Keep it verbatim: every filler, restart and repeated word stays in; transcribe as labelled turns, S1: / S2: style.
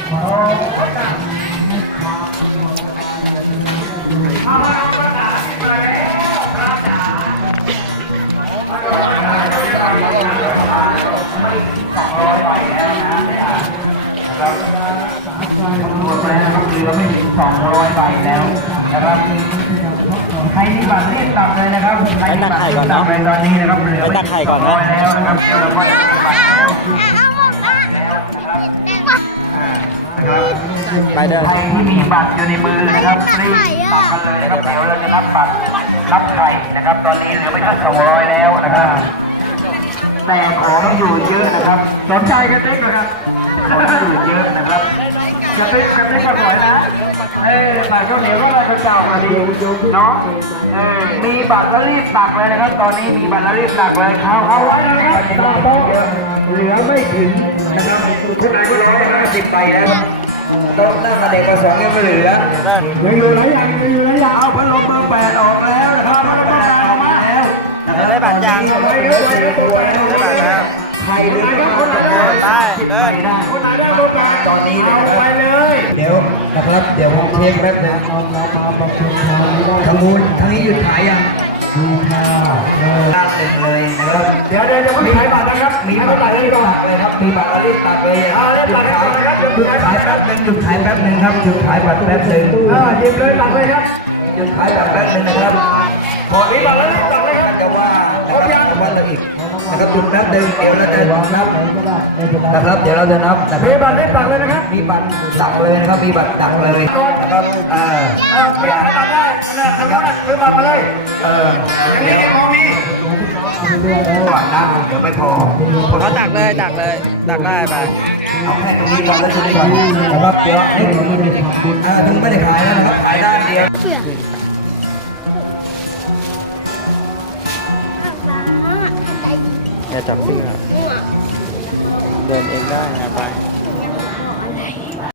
S1: สองร้อยใบแล้วนะครับรวมแล้วนะครับเหลือไม่ถึงสองร้อยใบแล้วนะครับใครมีบัตรเรียกตับเลยนะครับใครมีบัตรเรียกตับเลยตอนนี้นะครับเหลือไม่ถึงสองร้อยแล้วนะครับเดี๋ยวเราก็จะมีบัตรแล้ว
S2: ไปเด้อ
S1: ใครที่มีบัตรอยู่ในมือนะครับรีบตับกันเลยนะครับเดี๋ยวเราจะนับบัตรนับไข่นะครับตอนนี้เหลือไม่ถึงสองร้อยแล้วนะครับแต่ของอยู่เยอะนะครับสนใจกระติ๊กนะครับของอยู่เยอะนะครับกระติ๊กกระติ๊กก็สวยนะเอ้ใส่ข้าวเหนียวก็มาเจ้ามาดีเนาะเออมีบัตรแล้วรีบตักเลยนะครับตอนนี้มีบัตรแล้วรีบตักเลยเข้าเอาไว้เลยครับตาโต๊ะเหลือไม่ถึงนะครับทุกนายก็ร้อยห้าสิบใบแล้วโต๊ะนั่งกับเด็กกระสองยังไม่เหลือยังอยู่ไหนยังอยู่ไหนยังเอาพัดลมเบอร์แปดออกแล้วนะครับพัดลมเบอร์แปดออกมาแล้ว
S2: ได้บัตรยัง
S1: ได้บัตรแล้วใครรู้คนไหนได้เดินคนไหนได้เบอร์แปดตอนนี้เลยไปเลยเดี๋ยวนะครับเดี๋ยวผมเช็คแป๊บนึงเราเรามาบันทึกทางนี้ได้ทางนู้นทางนี้หยุดขายยังดูค่ะลากหนึ่งเลยนะครับเดี๋ยวเดี๋ยวจะไม่ขายบัตรนะครับมีบัตรอะไรรีบตักเลยครับมีบัตรอะไรรีบตักเลยหยุดขายนะครับหยุดขายแป๊บนึงหยุดขายแป๊บนึงครับหยุดขายบัตรแป๊บนึงอ่าหยิบเลยตักเลยครับหยุดขายบัตรแป๊บนึงนะครับพอมีบัตรแล้วรีบตักเลยครับจะว่านะครับวันละอีกนะครับหยุดแป๊บนึงเดี๋ยวเราจะนับนะครับเดี๋ยวเราจะนับมีบัตรรีบตักเลยนะครับมีบัตรตักเลยนะครับมีบัตรตักเลยนะครับอ่ามีขายบัตรได้นะครับซื้อบัตรมาเลยเออเดี๋ยวมองนี่ก่อนนะเดี๋ยวไม่พอ
S2: เขาตักเลยตักเลยตักได้ไป
S1: เอาแค่ตรงนี้ก่อนแล้วตรงนี้ก่อนนะครับเดี๋ยวให้ถึงไม่ได้ทำบุญอ่าถึงไม่ได้ขายแล้วนะครับขายด้านเดียว
S2: อย่าจับเสื้อเดินเองได้นะไป